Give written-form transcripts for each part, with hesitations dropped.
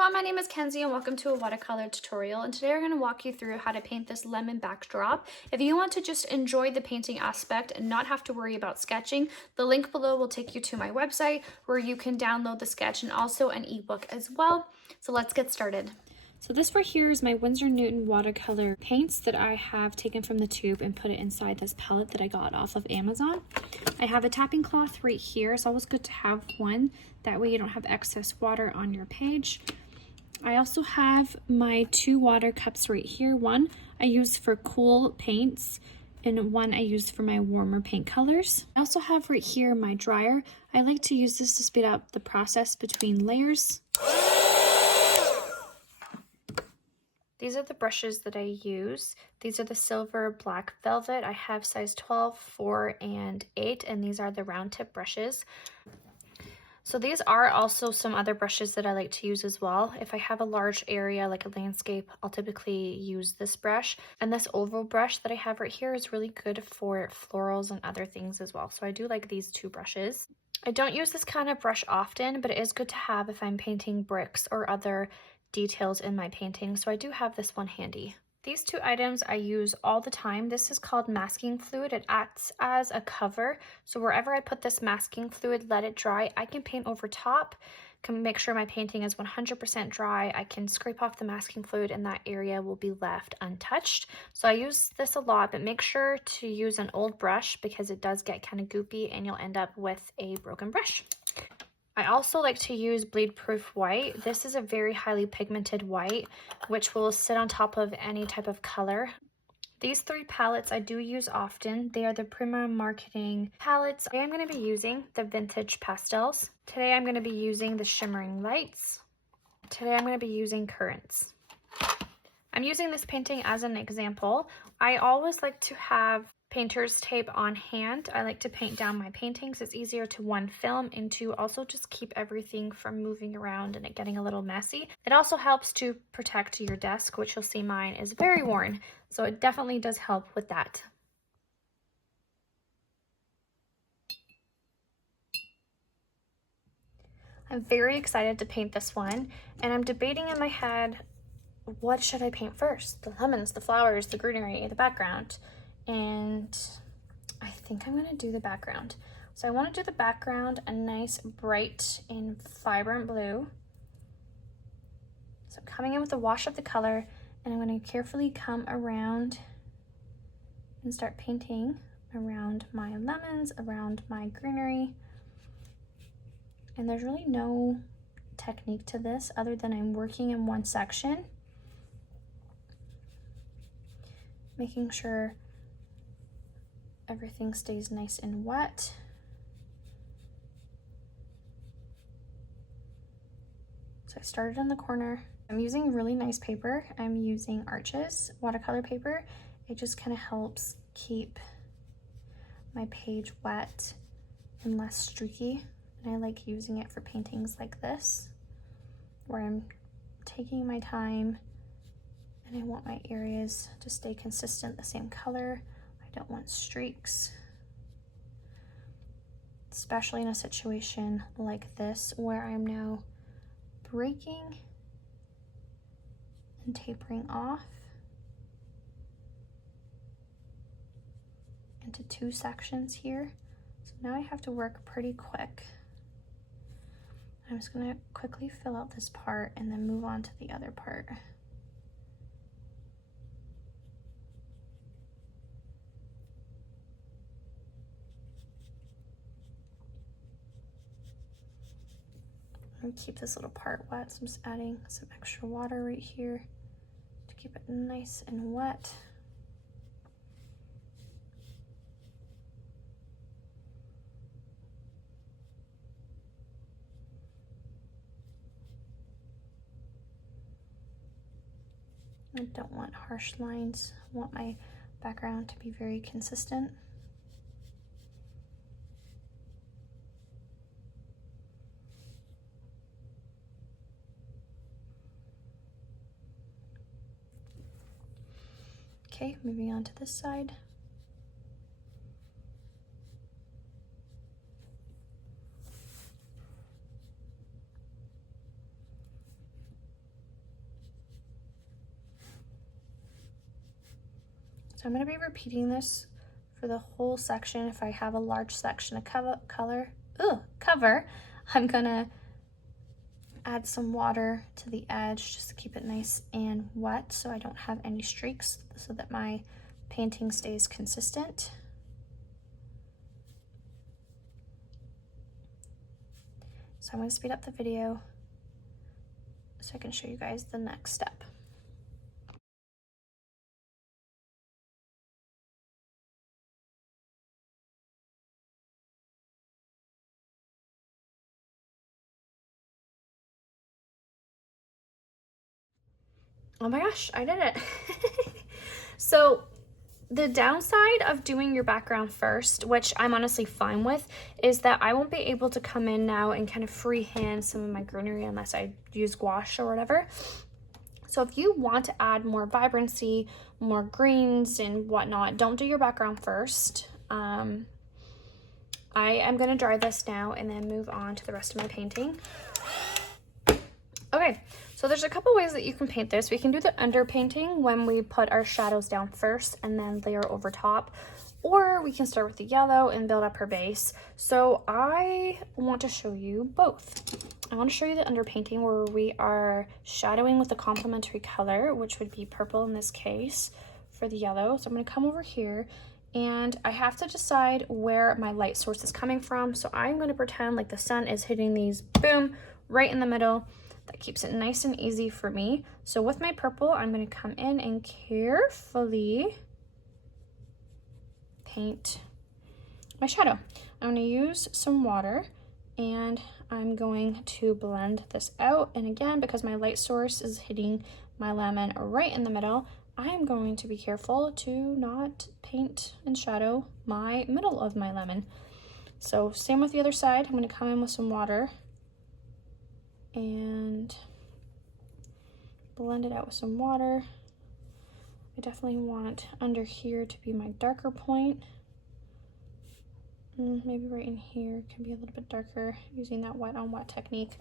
everyone, my name is Kenzie and welcome to a watercolor tutorial, and today we're going to walk you through how to paint this lemon backdrop. If you want to just enjoy the painting aspect and not have to worry about sketching, the link below will take you to my website where you can download the sketch and also an ebook as well. So let's get started. So this right here is my Winsor Newton watercolor paints that I have taken from the tube and put it inside this palette that I got off of Amazon. I have a tapping cloth right here. It's always good to have one. That way you don't have excess water on your page. I also have my two water cups right here. One I use for cool paints and one I use for my warmer paint colors. I also have right here my dryer. I like to use this to speed up the process between layers. These are the brushes that I use. These are the silver black velvet. I have size 12, 4, and 8, and these are the round tip brushes. So these are also some other brushes that I like to use as well. If I have a large area like a landscape, I'll typically use this brush. And this oval brush that I have right here is really good for florals and other things as well. So I do like these two brushes. I don't use this kind of brush often, but it is good to have if I'm painting bricks or other details in my painting. So I do have this one handy. These two items I use all the time. This is called masking fluid. It acts as a cover. So wherever I put this masking fluid, let it dry, I can paint over top, can make sure my painting is 100% dry. I can scrape off the masking fluid and that area will be left untouched. So I use this a lot, but make sure to use an old brush because it does get kind of goopy and you'll end up with a broken brush. I also like to use bleed proof white. This is a very highly pigmented white, which will sit on top of any type of color. These three palettes I do use often. They are the Prima Marketing palettes. Today I'm going to be using the Vintage Pastels. Today I'm going to be using the Shimmering Lights. Today I'm going to be using Currants. I'm using this painting as an example. I always like to have painter's tape on hand. I like to paint down my paintings. It's easier to one, film, and to also just keep everything from moving around and it getting a little messy. It also helps to protect your desk, which you'll see mine is very worn. So it definitely does help with that. I'm very excited to paint this one, and I'm debating in my head, what should I paint first? The lemons, the flowers, the greenery, the background. And I think I'm gonna do the background. So I wanna do the background a nice bright and vibrant blue. So coming in with a wash of the color, and I'm gonna carefully come around and start painting around my lemons, around my greenery. And there's really no technique to this other than I'm working in one section, making sure everything stays nice and wet. So I started in the corner. I'm using really nice paper. I'm using Arches watercolor paper. It just kind of helps keep my page wet and less streaky. And I like using it for paintings like this, where I'm taking my time and I want my areas to stay consistent, the same color. I don't want streaks, especially in a situation like this where I'm now breaking and tapering off into two sections here. So now I have to work pretty quick. I'm just going to quickly fill out this part and then move on to the other part. I'm gonna keep this little part wet, so I'm just adding some extra water right here to keep it nice and wet. I don't want harsh lines. I want my background to be very consistent. Okay, moving on to this side. So I'm going to be repeating this for the whole section. If I have a large section of cover, I'm going to add some water to the edge just to keep it nice and wet so I don't have any streaks, so that my painting stays consistent. So I'm going to speed up the video so I can show you guys the next step. Oh my gosh, I did it. So the downside of doing your background first, which I'm honestly fine with, is that I won't be able to come in now and kind of freehand some of my greenery unless I use gouache or whatever. So if you want to add more vibrancy, more greens and whatnot, don't do your background first. I am going to dry this now and then move on to the rest of my painting. Okay, so there's a couple ways that you can paint this. We can do the underpainting when we put our shadows down first and then layer over top, or we can start with the yellow and build up our base. So I want to show you both. I want to show you the underpainting where we are shadowing with the complementary color, which would be purple in this case for the yellow. So I'm going to come over here and I have to decide where my light source is coming from. So I'm going to pretend like the sun is hitting these, boom, right in the middle. That keeps it nice and easy for me. So with my purple, I'm going to come in and carefully paint my shadow. I'm going to use some water and I'm going to blend this out. And again, because my light source is hitting my lemon right in the middle, I am going to be careful to not paint and shadow my middle of my lemon. So same with the other side. I'm going to come in with some water and blend it out with some water. I definitely want under here to be my darker point. Maybe right in here can be a little bit darker using that wet on wet technique.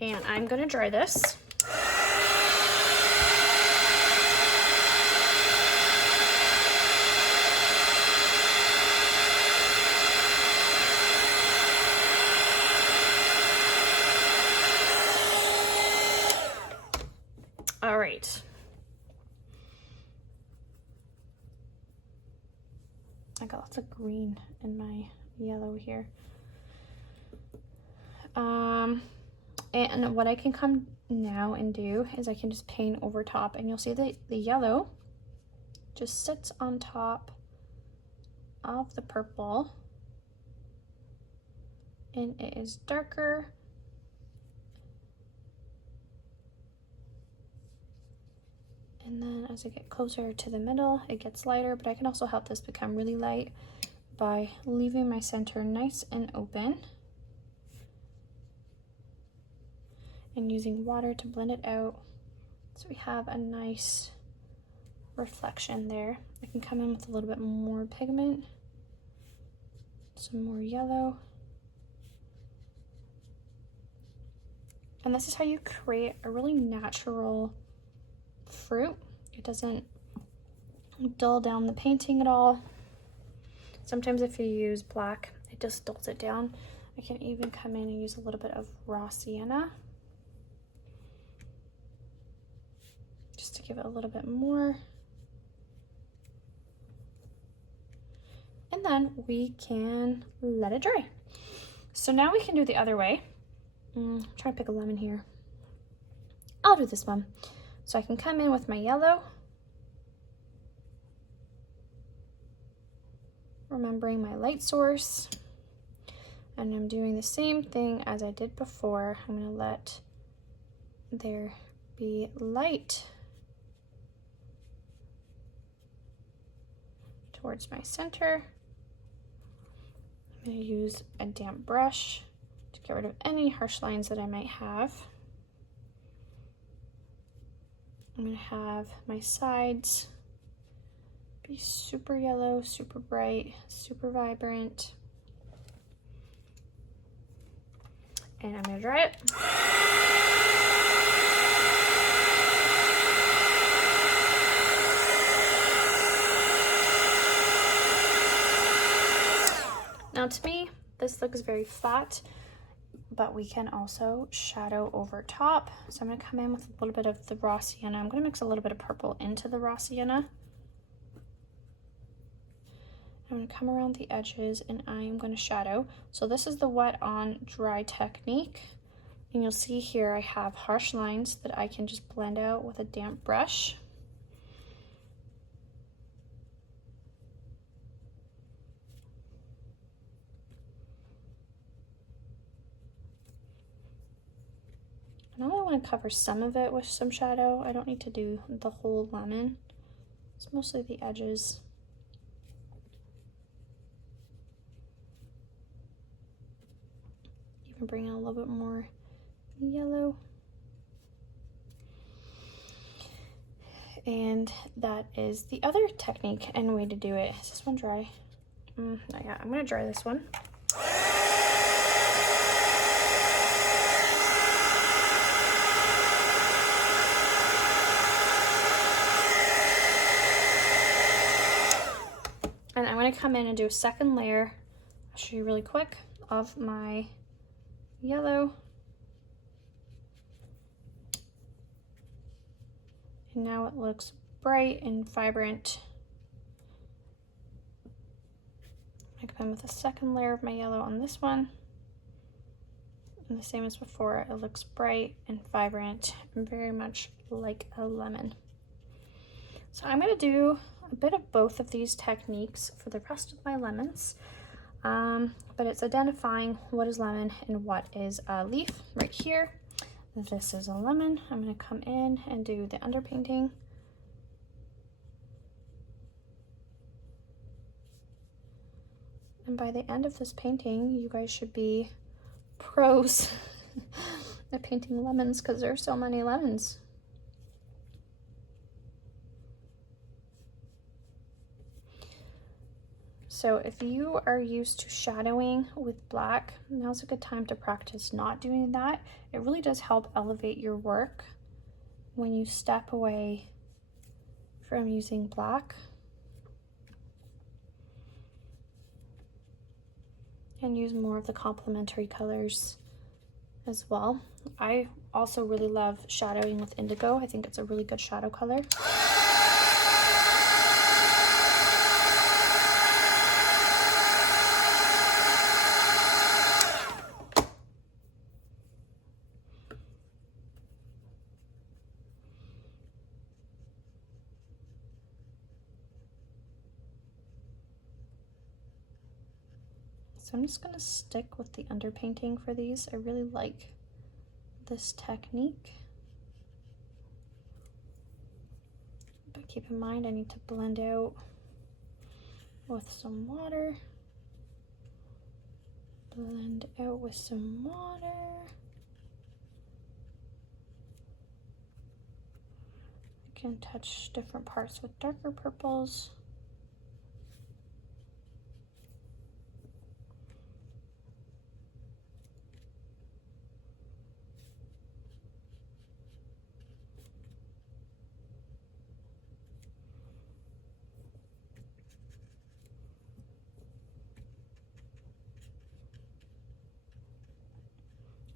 And I'm gonna dry this. All right. I got lots of green in my yellow here. And what I can come now and do is I can just paint over top, and you'll see that the yellow just sits on top of the purple, and it is darker. And then as I get closer to the middle, it gets lighter, but I can also help this become really light by leaving my center nice and open and using water to blend it out so we have a nice reflection there. I can come in with a little bit more pigment, some more yellow. And this is how you create a really natural fruit. It doesn't dull down the painting at all. Sometimes if you use black, it just dulls it down. I can even come in and use a little bit of raw sienna just to give it a little bit more. And then we can let it dry. So now we can do the other way. I'm trying to pick a lemon here. I'll do this one. So I can come in with my yellow, remembering my light source, and I'm doing the same thing as I did before. I'm going to let there be light towards my center. I'm going to use a damp brush to get rid of any harsh lines that I might have. I'm going to have my sides be super yellow, super bright, super vibrant. And I'm going to dry it. Now to me, this looks very flat, but we can also shadow over top. So I'm gonna come in with a little bit of the raw sienna. I'm gonna mix a little bit of purple into the raw sienna. I'm gonna come around the edges and I am gonna shadow. So this is the wet on dry technique. And you'll see here I have harsh lines that I can just blend out with a damp brush. Now I want to cover some of it with some shadow. I don't need to do the whole lemon. It's mostly the edges. Even bring in a little bit more yellow. And that is the other technique and way to do it. Is this one dry? Not yet. I'm gonna dry this one. And I'm gonna come in and do a second layer, I'll show you really quick, of my yellow. And now it looks bright and vibrant. I come in with a second layer of my yellow on this one. And the same as before, it looks bright and vibrant and very much like a lemon. So I'm gonna do a bit of both of these techniques for the rest of my lemons. But it's identifying what is lemon and what is a leaf right here. This is a lemon. I'm gonna come in and do the underpainting. And by the end of this painting, you guys should be pros at painting lemons because there are so many lemons. So if you are used to shadowing with black, now's a good time to practice not doing that. It really does help elevate your work when you step away from using black and use more of the complementary colors as well. I also really love shadowing with indigo. I think it's a really good shadow color. So I'm just gonna stick with the underpainting for these. I really like this technique. But keep in mind I need to blend out with some water. Blend out with some water. I can touch different parts with darker purples.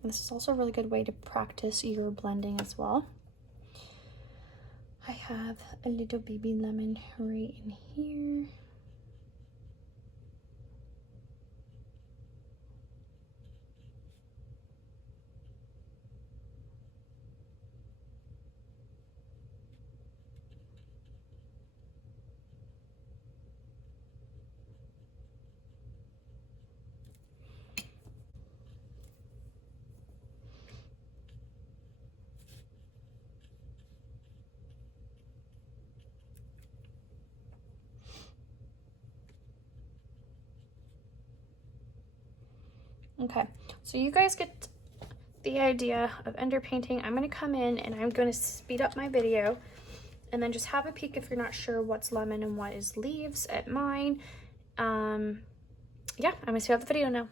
This is also a really good way to practice your blending as well. I have a little baby lemon right in here. Okay, so you guys get the idea of underpainting. I'm gonna come in and I'm gonna speed up my video and then just have a peek if you're not sure what's lemon and what is leaves at mine. Yeah, I'm gonna speed up the video now.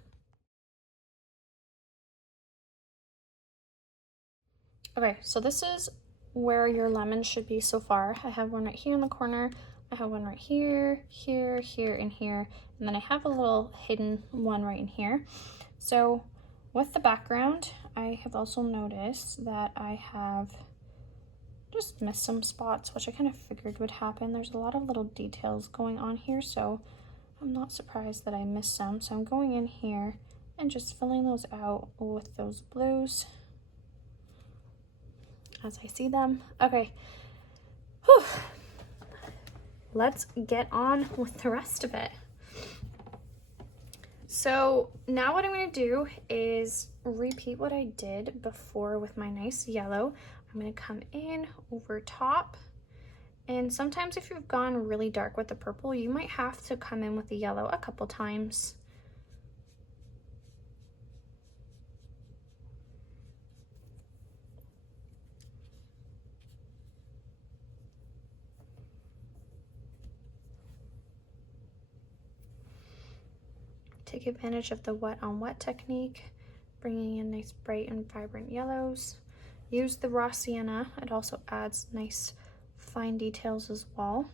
Okay, so this is where your lemon should be so far. I have one right here in the corner. I have one right here, here, here, and here. And then I have a little hidden one right in here. So with the background, I have also noticed that I have just missed some spots, which I kind of figured would happen. There's a lot of little details going on here, so I'm not surprised that I missed some. So I'm going in here and just filling those out with those blues as I see them. Okay. Whew. Let's get on with the rest of it. So now what I'm going to do is repeat what I did before with my nice yellow. I'm going to come in over top, and sometimes if you've gone really dark with the purple, you might have to come in with the yellow a couple times. Take advantage of the wet on wet technique, bringing in nice bright and vibrant yellows. Use the raw sienna, it also adds nice fine details as well.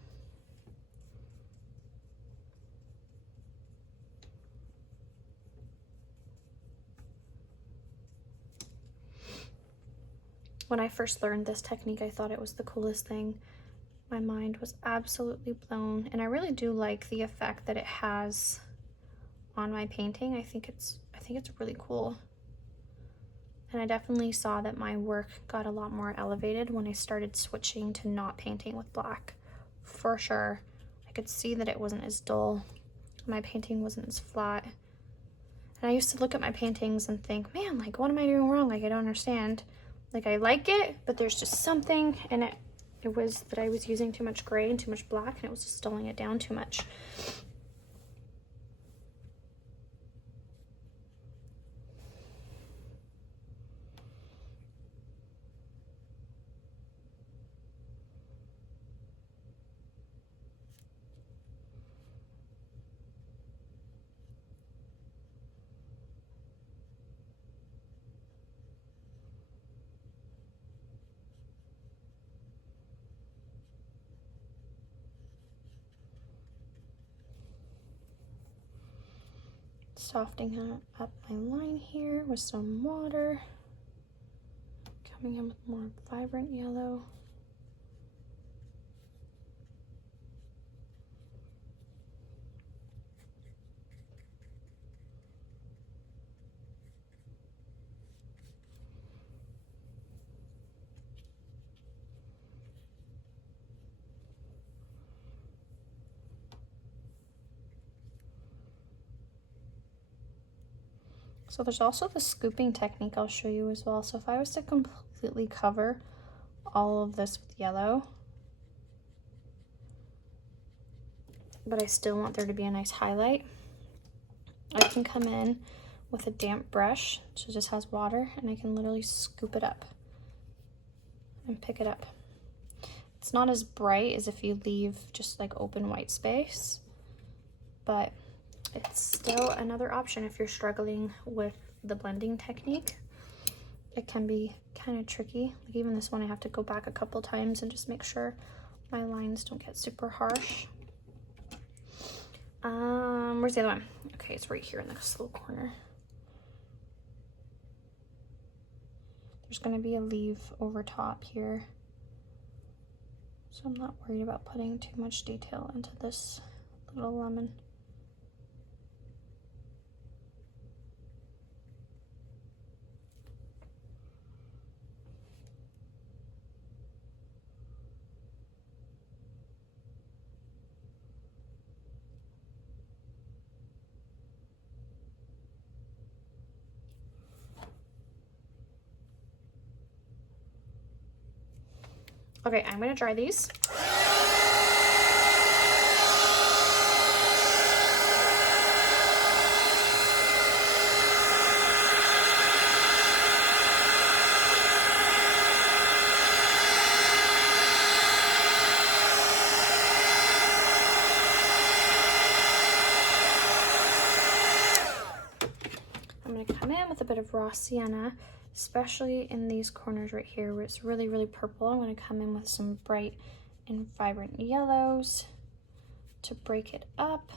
When I first learned this technique, I thought it was the coolest thing. My mind was absolutely blown, and I really do like the effect that it has on my painting. I think it's really cool. And I definitely saw that my work got a lot more elevated when I started switching to not painting with black. For sure. I could see that it wasn't as dull. My painting wasn't as flat. And I used to look at my paintings and think, man, like, what am I doing wrong? Like, I don't understand. Like, I like it, but there's just something in it. It was that I was using too much gray and too much black, and it was just dulling it down too much. Softening up my line here with some water. Coming in with more vibrant yellow. So there's also the scooping technique I'll show you as well. So if I was to completely cover all of this with yellow, but I still want there to be a nice highlight, I can come in with a damp brush, so it just has water, and I can literally scoop it up and pick it up. It's not as bright as if you leave just like open white space, but it's still another option if you're struggling with the blending technique. It can be kind of tricky. Like even this one, I have to go back a couple times and just make sure my lines don't get super harsh. Where's the other one? Okay, it's right here in this little corner. There's going to be a leaf over top here, so I'm not worried about putting too much detail into this little lemon. Okay, I'm gonna dry these. I'm gonna come in with a bit of raw sienna, especially in these corners right here where it's really, really purple. I'm gonna come in with some bright and vibrant yellows. to break it up.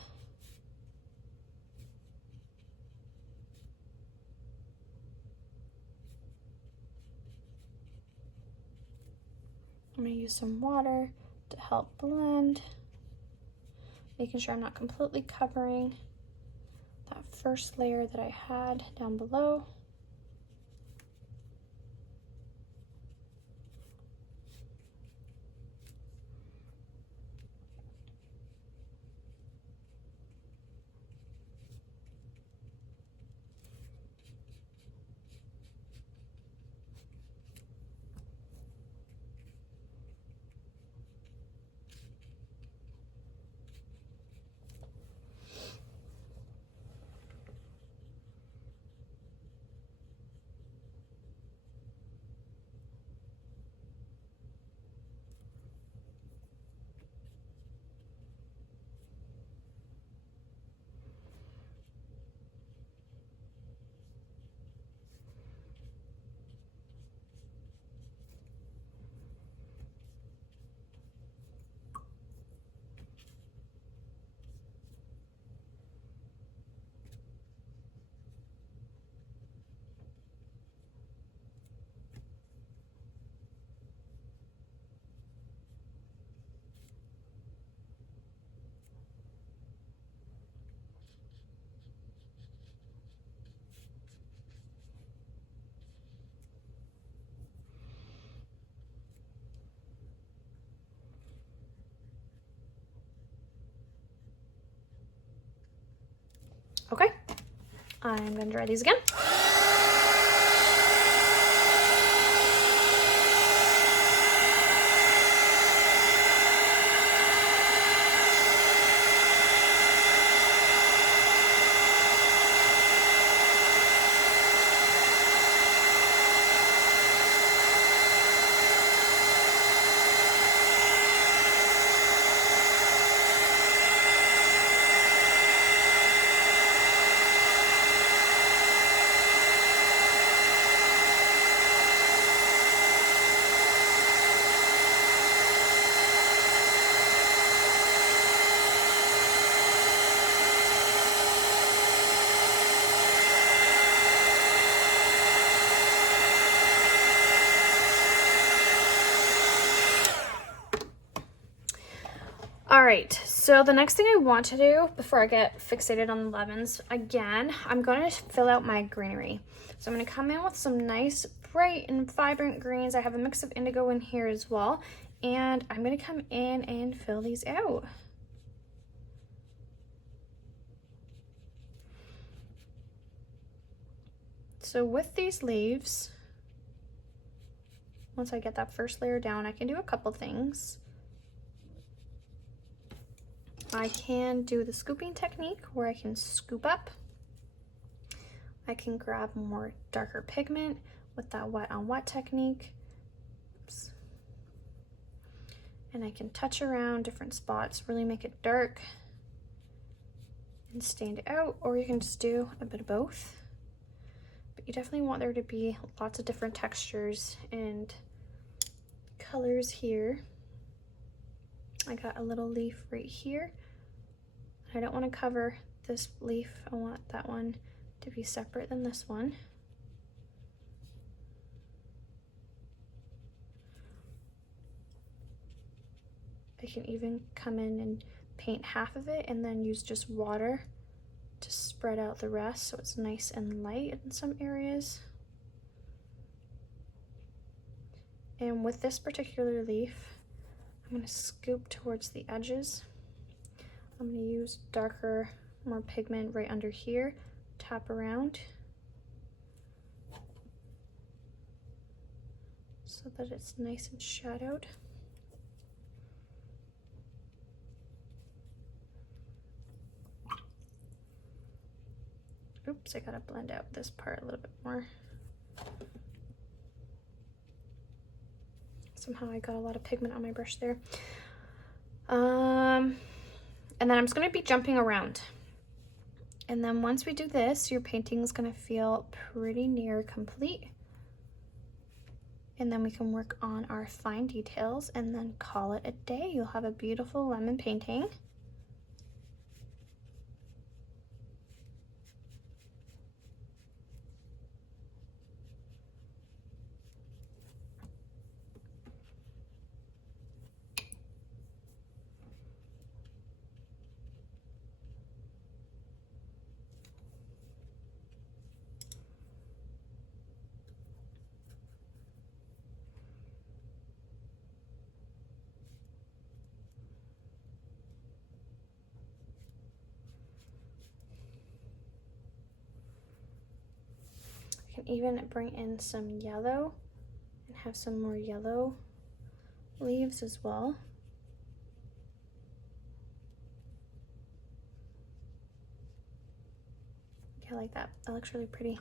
I'm going to use some water to help blend, making sure I'm not completely covering that first layer that I had down below. Okay, I'm gonna dry these again. All right, so the next thing I want to do before I get fixated on the lemons, again, I'm going to fill out my greenery. So I'm going to come in with some nice bright and vibrant greens. I have a mix of indigo in here as well, and I'm going to come in and fill these out. So with these leaves, once I get that first layer down, I can do a couple things. I can do the scooping technique where I can scoop up. I can grab more darker pigment with that wet on wet technique. Oops. And I can touch around different spots, really make it dark and stand out, or you can just do a bit of both. But you definitely want there to be lots of different textures and colors here. I got a little leaf right here. I don't want to cover this leaf. I want that one to be separate than this one. I can even come in and paint half of it and then use just water to spread out the rest so it's nice and light in some areas. And with this particular leaf, I'm going to scoop towards the edges. I'm going to use darker, more pigment right under here, tap around so that it's nice and shadowed. Oops, I gotta blend out this part a little bit more. Somehow I got a lot of pigment on my brush there. And then I'm just gonna be jumping around. And then once we do this, your painting is gonna feel pretty near complete. And then we can work on our fine details and then call it a day. You'll have a beautiful lemon painting. even bring in some yellow and have some more yellow leaves as well. Yeah, I like that. That looks really pretty.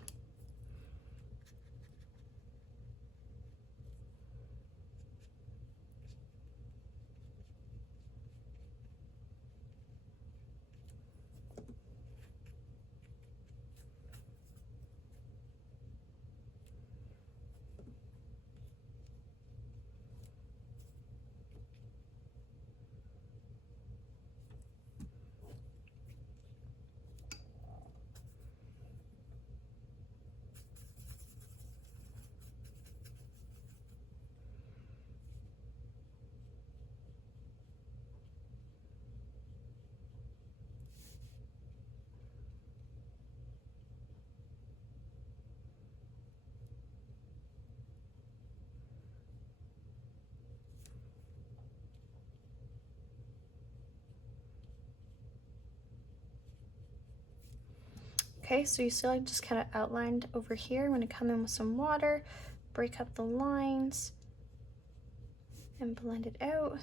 Okay, so you see I just kind of outlined over here. I'm going to come in with some water, break up the lines, and blend it out.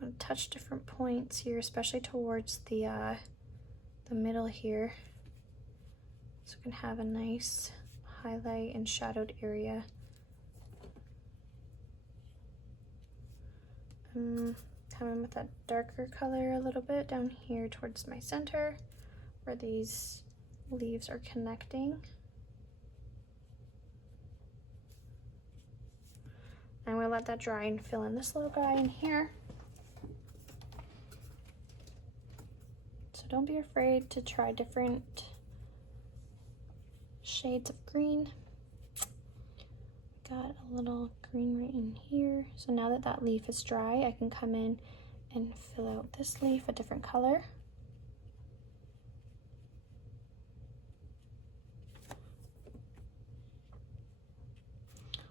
I'm going to touch different points here, especially towards the middle here, so we can have a nice highlight and shadowed area. Come in with that darker color a little bit down here towards my center where these leaves are connecting. I'm going to let that dry and fill in this little guy in here. So don't be afraid to try different shades of green. Got a little green right in here. So now that that leaf is dry, I can come in and fill out this leaf a different color.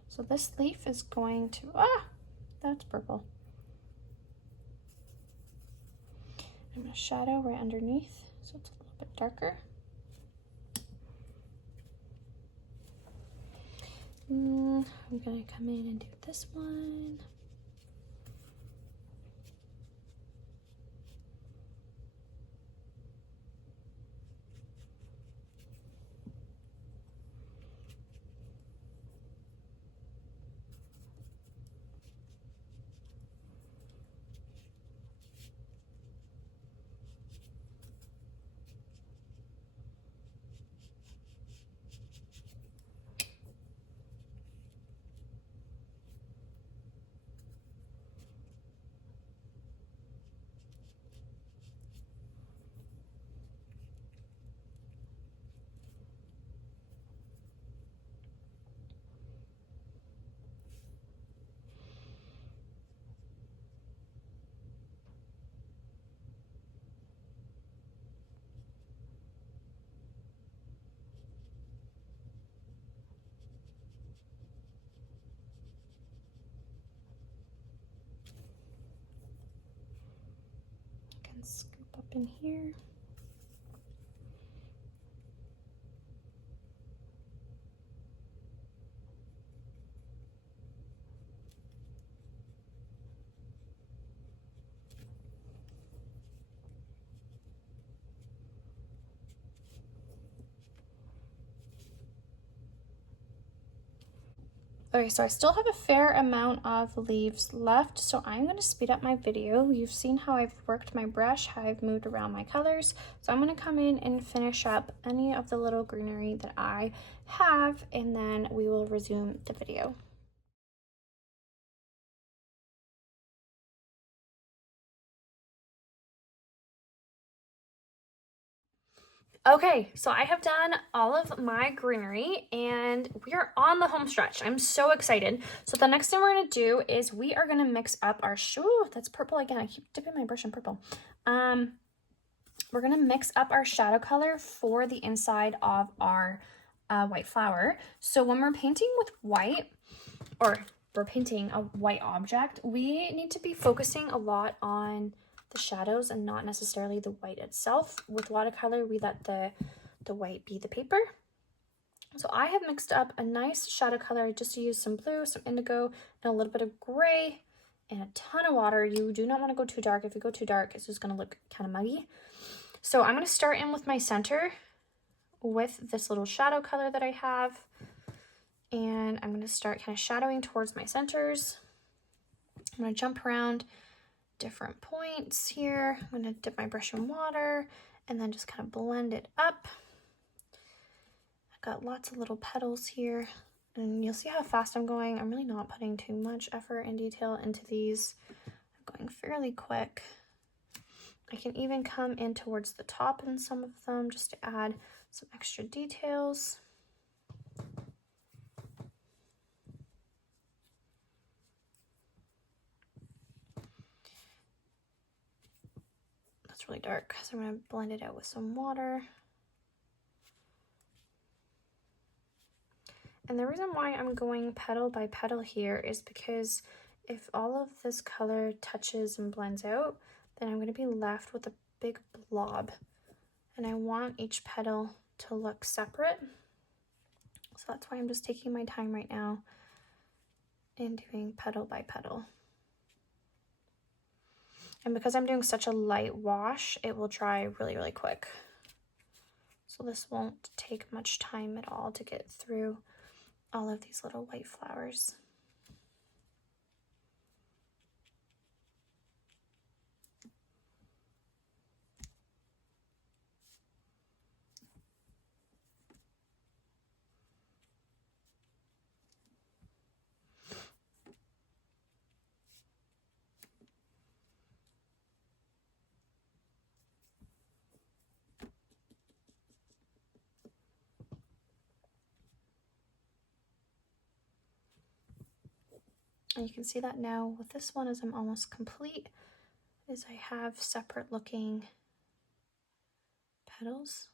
So this leaf is going to, that's purple. I'm going to shadow right underneath so it's a little bit darker. I'm going to come in and do this one. Scoop up in here. Okay, so I still have a fair amount of leaves left, so I'm going to speed up my video. You've seen how I've worked my brush, how I've moved around my colors. So I'm going to come in and finish up any of the little greenery that I have, and then we will resume the video. Okay, so I have done all of my greenery and we are on the home stretch. I'm so excited. So the next thing we're gonna do is we are gonna mix up our, that's purple again. I keep dipping my brush in purple. We're gonna mix up our shadow color for the inside of our white flower. So when we're painting with white, or we're painting a white object, we need to be focusing a lot on the shadows and not necessarily the white itself. With watercolor, we let the white be the paper. So I have mixed up a nice shadow color. I just used some blue, some indigo, and a little bit of gray, and a ton of water. You do not want to go too dark. If you go too dark, it's just going to look kind of muggy. So I'm going to start in with my center with this little shadow color that I have. And I'm going to start kind of shadowing towards my centers. I'm going to jump around different points here. I'm going to dip my brush in water and then just kind of blend it up. I've got lots of little petals here, and you'll see how fast I'm going. I'm really not putting too much effort and detail into these. I'm going fairly quick. I can even come in towards the top in some of them just to add some extra details. That's really dark, so I'm going to blend it out with some water. And the reason why I'm going petal by petal here is because if all of this color touches and blends out, then I'm going to be left with a big blob. And I want each petal to look separate. So that's why I'm just taking my time right now and doing petal by petal. And because I'm doing such a light wash, it will dry really, really quick. So this won't take much time at all to get through all of these little white flowers. And you can see that now with this one as I'm almost complete, is I have separate looking petals.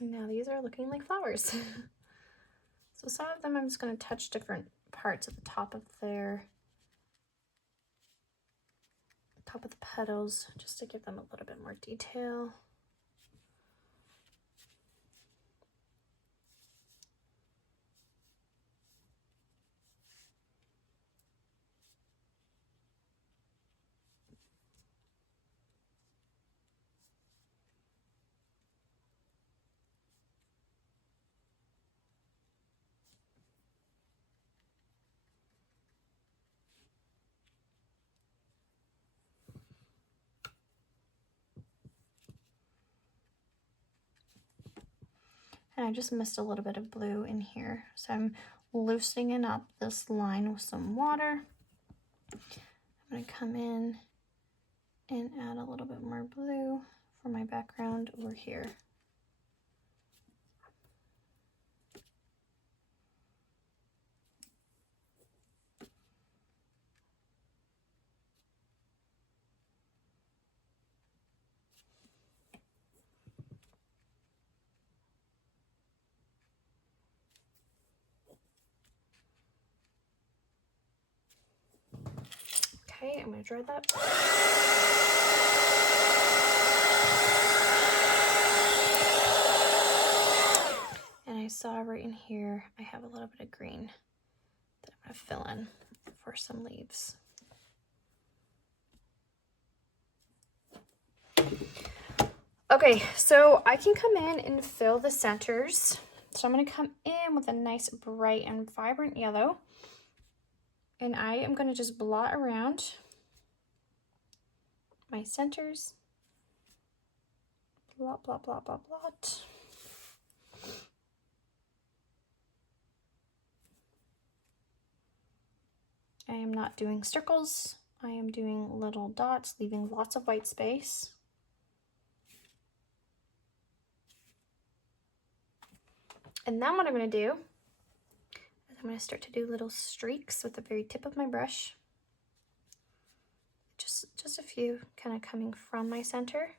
And now these are looking like flowers. So some of them I'm just going to touch different parts at the top of the petals just to give them a little bit more detail. And I just missed a little bit of blue in here. So I'm loosening up this line with some water. I'm going to come in and add a little bit more blue for my background over here. Okay, I'm gonna dry that. And I saw right in here, I have a little bit of green that I'm gonna fill in for some leaves. Okay, so I can come in and fill the centers. So I'm gonna come in with a nice bright and vibrant yellow. And I am gonna just blot around my centers. Blot, blot, blot, blot, blot. I am not doing circles. I am doing little dots, leaving lots of white space. And then what I'm gonna do is I'm gonna start to do little streaks with the very tip of my brush. Just a few kind of coming from my center.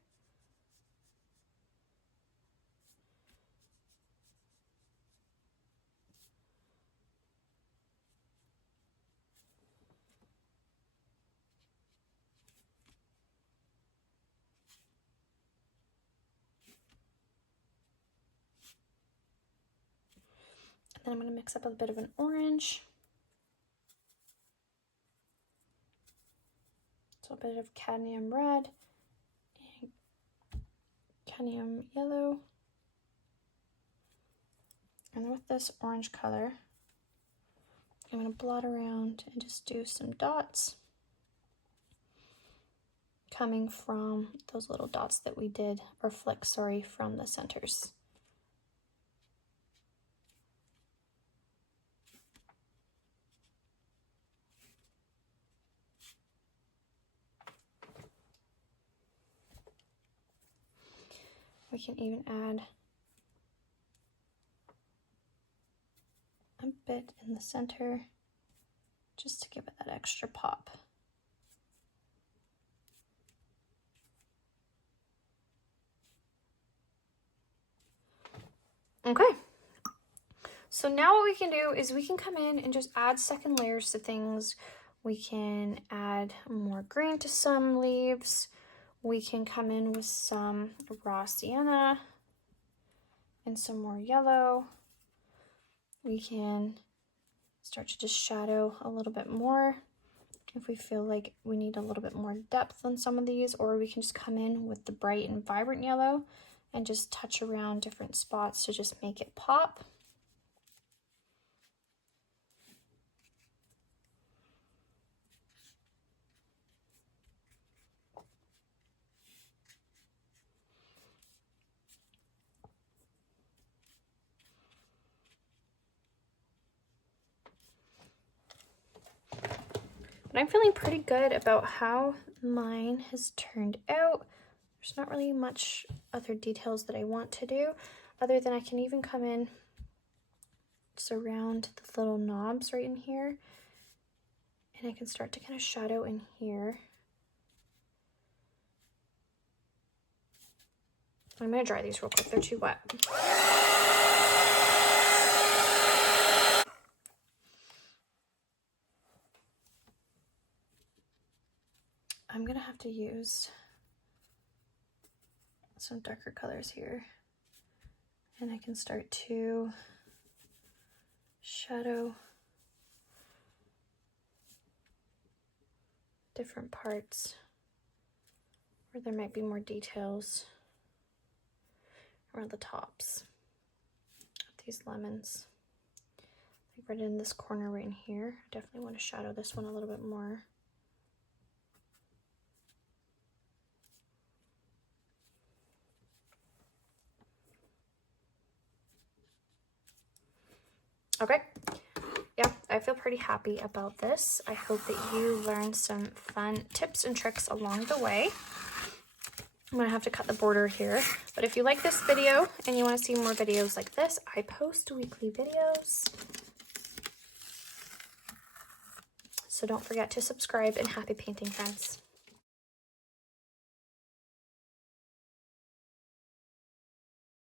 Then I'm going to mix up a bit of an orange. So a bit of cadmium red and cadmium yellow. And then with this orange color, I'm going to blot around and just do some dots coming from those little dots that we did, or flicks, sorry, from the centers. We can even add a bit in the center just to give it that extra pop. Okay, so now what we can do is we can come in and just add second layers to things. We can add more green to some leaves. We can come in with some raw sienna and some more yellow. We can start to just shadow a little bit more if we feel like we need a little bit more depth on some of these, or we can just come in with the bright and vibrant yellow and just touch around different spots to just make it pop. But I'm feeling pretty good about how mine has turned out. There's not really much other details that I want to do, other than I can even come in just around the little knobs right in here, and I can start to kind of shadow in here. I'm gonna dry these real quick, they're too wet. I'm gonna have to use some darker colors here, and I can start to shadow different parts where there might be more details around the tops of these lemons. Like right in this corner right in here, I definitely want to shadow this one a little bit more. Okay, yeah, I feel pretty happy about this. I hope that you learned some fun tips and tricks along the way. I'm gonna have to cut the border here, but if you like this video and you want to see more videos like this, I post weekly videos. So don't forget to subscribe, and happy painting, friends.